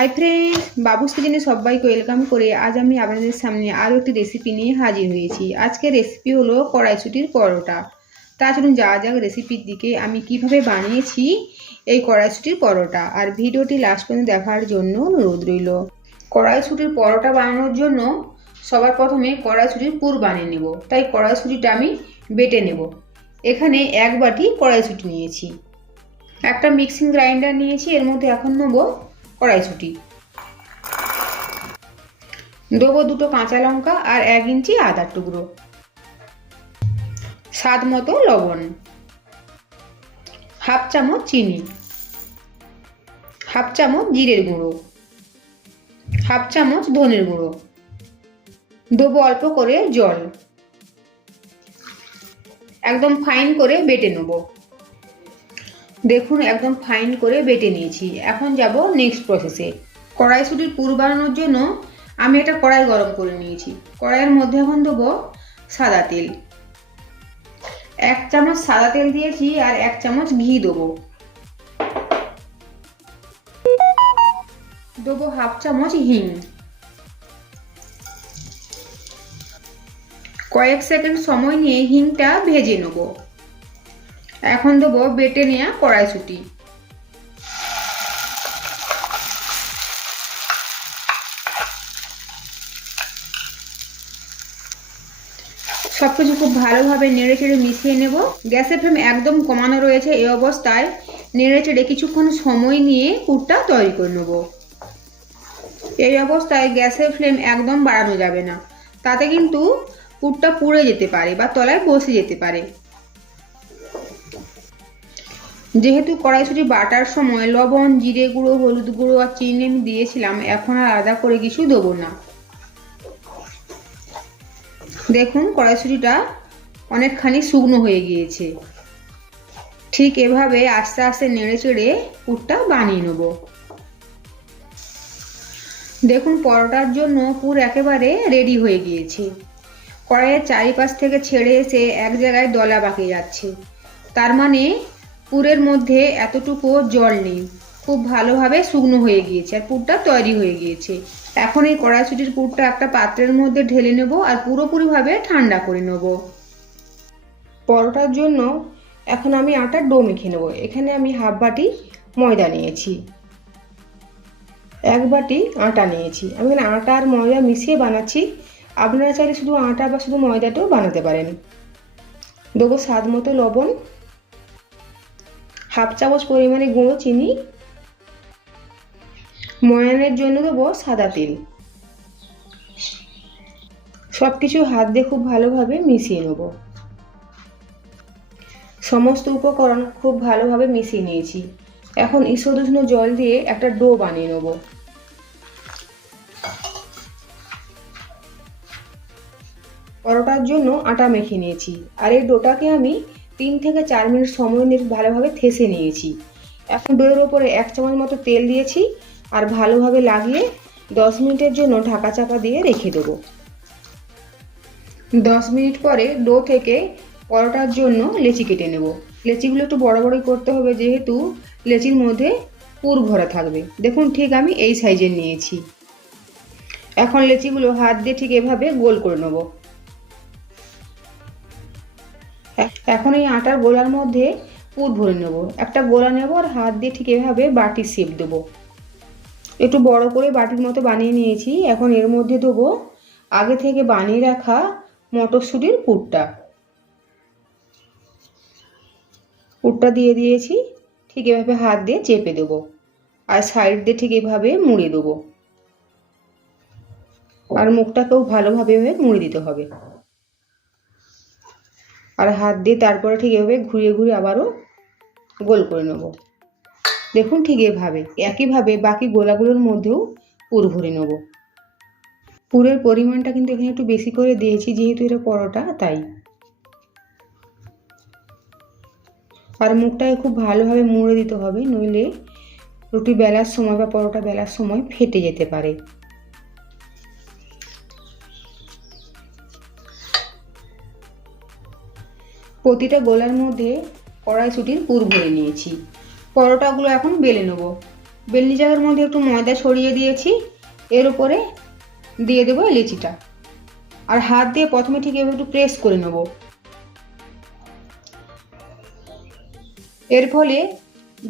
Hi friends, বাবুস কিচেনে সবাইকে welcome করে আজ আমি আপনাদের সামনে আরও একটি রেসিপি নিয়ে হাজির হয়েছি। আজকের রেসিপি হলো কড়াইশুঁটির পরোটা। তা চলুন যাওয়া যাক রেসিপির দিকে। আমি কিভাবে বানিয়েছি এই কড়াইশুঁটির পরোটা, আর ভিডিওটি লাস্ট পর্যন্ত দেখার জন্য অনুরোধ রইল। কড়াইশুঁটির পরোটা বানানোর জন্য সবার প্রথমে কড়াইশুঁটির পুর বানিয়ে নেব। তাই কড়াইশুঁটিটা আমি বেটে নেব। এখানে এক বাটি কড়াইশুঁটি নিয়েছি। একটা মিক্সিং গ্রাইন্ডার নিয়েছি, এর মধ্যে এখন নেব কড়াইশুঁটি, দেবো দুটো কাঁচা লঙ্কা আর 1 ইঞ্চি আদার টুকরো, স্বাদ মতো লবণ, হাফ চামচ চিনি, হাফ চামচ জিরের গুঁড়ো, হাফ চামচ ধনের গুঁড়ো, দেবো অল্প করে জল। একদম ফাইন করে বেটে নেব। দেখুন একদম ফাইন করে বেটে নিয়েছি। এখন যাব নেক্সট প্রসেসে। কড়াইশুঁটির পুর বানানোর জন্য আমি একটা কড়াই গরম করে নিয়েছি। কড়াইয়ের মধ্যে এখন দেবো সাদা তেল। 1 চামচ সাদা তেল দিয়েছি আর 1 চামচ ঘি দেবো। দেবো হাফ চামচ হিং। কয়েক সেকেন্ড সময় নিয়ে হিংটা ভেজে নেব। এখন দেবো বেটে নেওয়া কড়াইশুঁটি। সবকিছু খুব ভালোভাবে নেড়ে চেড়ে মিশিয়ে নেব। গ্যাসের ফ্লেম একদম কমানো রয়েছে। এই অবস্থায় নেড়ে চেড়ে কিছুক্ষণ সময় নিয়ে পুরটা তৈরি করে নেব। এই অবস্থায় গ্যাসের ফ্লেম একদম বাড়ানো যাবে না, তাতে কিন্তু পুরটা পুড়ে যেতে পারে বা তলায় বসে যেতে পারে। যেহেতু কড়াইশুঁটি বাটার সময় লবণ, জিরে গুঁড়ো, হলুদ গুঁড়ো আর চিনি আমি দিয়েছিলাম, এখন আর আলাদা করে কিছু দেবো না। দেখুন কড়াইশুঁটিটা অনেকখানি শুকনো হয়ে গিয়েছে। ঠিক এভাবে আস্তে আস্তে নেড়ে চেড়ে পুরটা বানিয়ে নেব। দেখুন পরোটার জন্য পুর একেবারে রেডি হয়ে গিয়েছে। কড়াইয়ের চারিপাশ থেকে ছেড়ে এসে এক জায়গায় দলা পাকিয়ে যাচ্ছে, তার মানে পুরের মধ্যে এতটুকু জল নেই। খুব ভালোভাবে শুকনো হয়ে গিয়েছে আর পুরটা তৈরি হয়ে গিয়েছে। এখন এই কড়াইশুঁটির পুরটা একটা পাত্রের মধ্যে ঢেলে নেব আর পুরোপুরিভাবে ঠান্ডা করে নেব। পরোটার জন্য এখন আমি আটার ডো মেখে নেব। এখানে আমি হাফ বাটি ময়দা নিয়েছি, 1 বাটি আটা নিয়েছি। আমি এখানে আটা আর ময়দা মিশিয়ে বানাচ্ছি। আপনারা চাইলে শুধু আটা বা শুধু ময়দাটাও বানাতে পারেন। দেবো স্বাদ মতো লবণ, হাফ চামচ পরিমাণে গুঁড়ো চিনি, ময়ানের জন্য দেবো সাদা তেল। সব কিছু হাত দিয়ে খুব ভালোভাবে মিশিয়ে নেব। সমস্ত উপকরণ খুব ভালোভাবে মিশিয়ে নিয়েছি। এখন ঈষৎ উষ্ণ জল দিয়ে একটা ডো বানিয়ে নেব। পরোটার জন্য আটা মেখে নিয়েছি আর এই ডোটাকে আমি 3 থেকে 4 মিনিট সময় নিয়ে ভালোভাবে থেসে নিয়েছি। এখন ডোয়ের ওপরে 1 চামচ মতো তেল দিয়েছি আর ভালোভাবে লাগিয়ে 10 মিনিটের জন্য ঢাকা চাপা দিয়ে রেখে দেবো। 10 মিনিট পরে ডো থেকে পরোটার জন্য লেচি কেটে নেব। লেচিগুলো একটু বড় বড়ই করতে হবে, যেহেতু লেচির মধ্যে পুর ভরা থাকবে। দেখুন ঠিক আমি এই সাইজের নিয়েছি। এখন লেচিগুলো হাত দিয়ে ঠিক এভাবে গোল করে নেব। এখন এই আটার গোলার মধ্যে পুর ভরে নেব। একটা গোলা নেব আর হাত দিয়ে ঠিক এভাবে বাটির শেপ দেবো। একটু বড় করে বাটির মতো বানিয়ে নিয়েছি। এখন এর মধ্যে দেবো আগে থেকে বানিয়ে রাখা মটরশুঁটির পুরটা। পুরটা দিয়ে দিয়েছি। ঠিক এভাবে হাত দিয়ে চেপে দেবো আর সাইড দিয়ে ঠিক এভাবে মুড়ে দেবো। আর মুখটাকেও ভালোভাবে মুড়ে দিতে হবে। আর হাত দিয়ে তারপরে ঠিক এভাবে ঘুরিয়ে ঘুরিয়ে আবারও গোল করে নেব। দেখুন ঠিক এভাবে একইভাবে বাকি গোলাগুলোর মধ্যেও পুর ভরে নেব। পুরের পরিমাণটা কিন্তু এখানে একটু বেশি করে দিয়েছি, যেহেতু এটা পরোটা তাই। আর মুখটাকে খুব ভালোভাবে মুড়ে দিতে হবে, নইলে রুটি বেলার সময় বা পরোটা বেলার সময় ফেটে যেতে পারে। প্রতিটা গোলার মধ্যে কড়াইশুঁটির পুর ভরে নিয়েছি। পরোটাগুলো এখন বেলে নেব। বেলনি জায়গার মধ্যে একটু ময়দা ছড়িয়ে দিয়েছি, এর উপরে দিয়ে দেবো লেচিটা, আর হাত দিয়ে প্রথমে ঠিক এভাবে একটু প্রেস করে নেব। এর ফলে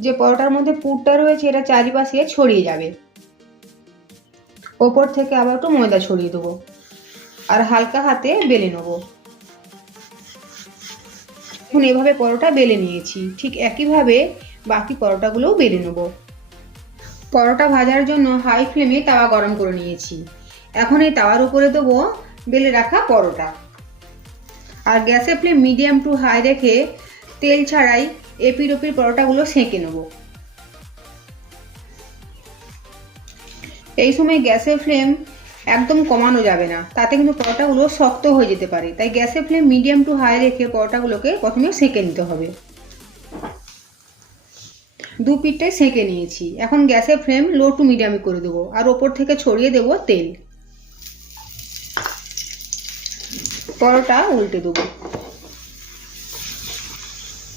যে পরোটার মধ্যে পুরটা রয়েছে এটা চারিপাশে ছড়িয়ে যাবে। ওপর থেকে আবার একটু ময়দা ছড়িয়ে দেবো আর হালকা হাতে বেলে নেব। এখন এভাবে পরোটা বেলে নিয়েছি, ঠিক একইভাবে বাকি পরোটাগুলোও বেলে নেব। পরোটা ভাজার জন্য হাই ফ্লেমে তাওয়া গরম করে নিয়েছি। এখন এই তাওয়ার উপরে দেবো বেলে রাখা পরোটা, আর গ্যাসের ফ্লেম মিডিয়াম টু হাই রেখে তেল ছাড়াই এপির ওপির পরোটাগুলো সেঁকে নেব। এই সময় গ্যাসের ফ্লেম একদম কমানো যাবে না, তাতে কিন্তু পরোটাগুলো শক্ত হয়ে যেতে পারে। তাই গ্যাসের ফ্লেম মিডিয়াম টু হাই রেখে পরোটাগুলোকে প্রথমে সেঁকে নিতে হবে। দু পিঠটাই সেঁকে নিয়েছি। এখন গ্যাসের ফ্লেম লো টু মিডিয়ামে করে দেবো আর ওপর থেকে ছড়িয়ে দেবো তেল। পরোটা উল্টে দেবো।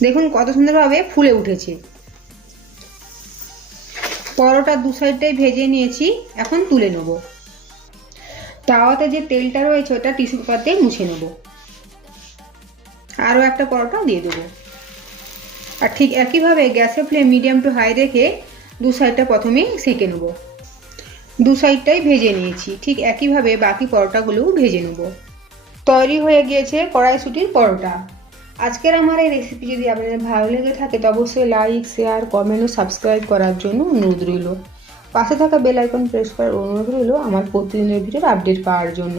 দেখুন কত সুন্দরভাবে ফুলে উঠেছে। পরোটা দু সাইডটাই ভেজে নিয়েছি, এখন তুলে নেব। তাওয়াতে যে তেলটা রয়েছে ওটা টিস্যু পেপার দিয়ে মুছে নেব। আরও একটা পরোটা দিয়ে দেবো। আর ঠিক একইভাবে গ্যাসের ফ্লেম মিডিয়াম টু হাই রেখে দু সাইডটা প্রথমে সেঁকে নেব। দু সাইডটাই ভেজে নিয়েছি, ঠিক একইভাবে বাকি পরোটাগুলোও ভেজে নেব। তৈরি হয়ে গিয়েছে কড়াইশুঁটির পরোটা। আজকের আমার এই রেসিপি যদি আপনাদের ভালো লেগে থাকে তো অবশ্যই লাইক, শেয়ার, কমেন্ট ও সাবস্ক্রাইব করার জন্য অনুরোধ রইল। পাশে থাকা বেল আইকন প্রেস করার অনুরোধ রইল আমার প্রতিদিনের ভিডিওর আপডেট পাওয়ার জন্য।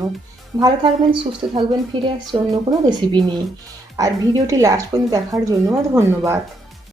ভালো থাকবেন, সুস্থ থাকবেন। ফিরে আসছে অন্য কোনো রেসিপি নিয়ে। আর ভিডিওটি লাস্ট পর্যন্ত দেখার জন্য ধন্যবাদ।